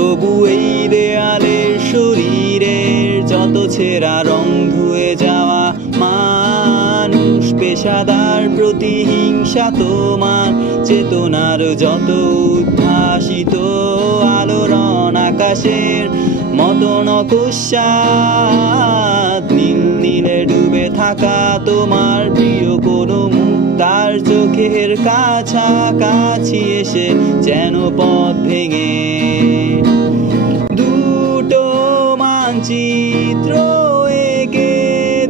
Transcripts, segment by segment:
তবু এই দেয়ালের শরীরের যত ছেঁড়া রং ধুয়ে যাওয়া মানুষ, পেশাদার প্রতিহিংসা তোমার চেতনার যত উদ্ভাসিত আলোড়ন, আকাশের মতো নকশাত নীল নীলে ডুবে থাকা তোমার প্রিয় কোনো মুখ তার চোখের কাছাকাছি এসে যেন পথ ভেঙে দুটো মানচিত্র এঁকে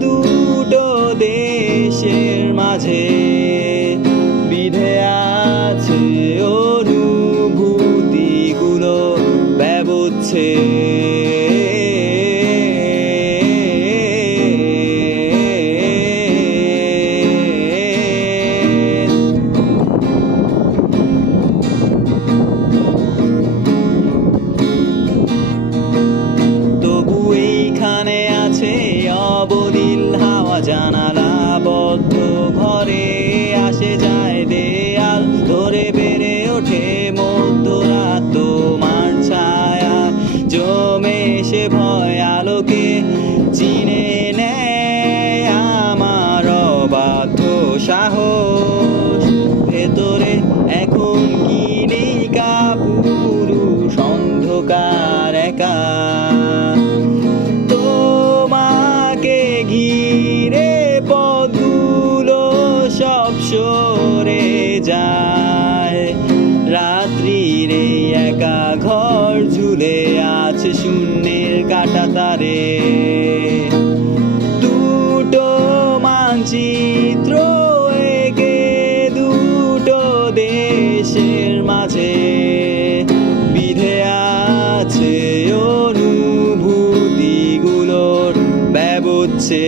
দুটো দেশের মাঝে বিধে আছে অনুভূতিগুলো ব্যবচ্ছে। অবদিল হাওয়া জানালা বদ্ধ ঘরে আসে যায় দেয়াল ধরে বেড়ে ওঠে মধ্যরাত তোমার ছায়া জমে এসে ভয় আলোকে চিনে নেয় আমার অবাধ্য সাহস। ভেতরে এখন কি নেই কাপুরুষ অন্ধকার একা, ঘিরে পথগুলো সব সরে যায়। রাত্রির এই একা ঘর ঝুলে আছে শূন্যের কাটা তারে, দুটো মানচিত্র এঁকে দুটো দেশের মাঝে বিধে আছে অনুভূতিগুলোর ব্যবচ্ছে।